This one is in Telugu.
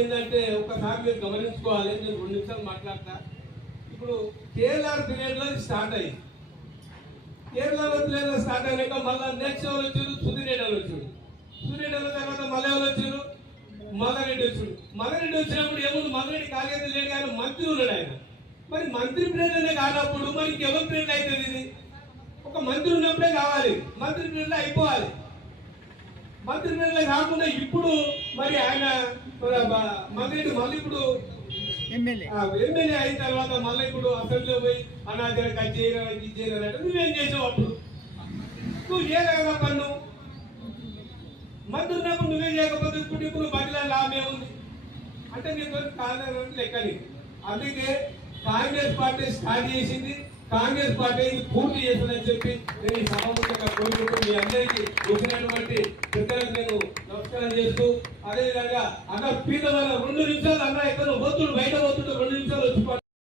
ఏంటంటే ఒకసారి మీరు గమనించుకోవాలి. నేను 2 నిమిషాలు మాట్లాడతా. ఇప్పుడు కేరళ పీరియడ్లో స్టార్ట్ అయ్యింది. కేరళలో పీరియడ్లో స్టార్ట్ అయినాక మళ్ళీ నెక్స్ట్ ఎవరు వచ్చారు? సుధీరెడ్డి వచ్చాడు. సుధీరెడ్డి తర్వాత మళ్ళీ ఎవరు వచ్చారు? మదరెడ్డి వచ్చాడు. మదరెడ్డి వచ్చినప్పుడు ఏముంది? మదరెడ్డి కాలేదు లేడు కానీ మంత్రి ఉన్నాడు ఆయన. మరి మంత్రి పీరియడ్ కానప్పుడు మరి ఎవరి పీరియడ్ అవుతుంది? ఇది ఒక మంత్రి ఉన్నప్పుడే కావాలి, మంత్రి పీరియడ్ అయిపోవాలి. మంత్రి పీరియడ్ కాకుండా ఇప్పుడు మరి ఆయన మదరెడ్డి మళ్ళీ ఇప్పుడు ఎమ్మెల్యే అయిన తర్వాత మళ్ళీ ఇప్పుడు అసెంబ్లీలో పోయి అనాజానికి అది చేయరా ఇది చేయరా అంటే నువ్వేం చేసావు? అప్పుడు నువ్వు చేయలే కదా పన్ను. మంత్రి ఉన్నప్పుడు నువ్వే చేయకపోతే ఇప్పుడు బదిలీ లాభం ఏముంది అంటే నీతో కాదని లెక్కని. అందుకే కాంగ్రెస్ పార్టీ స్టార్ట్ చేసింది, కాంగ్రెస్ పార్టీ పూర్తి చేస్తుందని చెప్పి నేను ఈ సభాముఖంగా కోరుకుంటూ మీ అందరికీ వచ్చినటువంటి పెద్దలకు నేను నమస్కారం చేస్తూ, అదేవిధంగా అన్న పీద వల్ల 2 నిమిషాలు అన్న ఎక్కడ పోతుడు బయట పోతుడు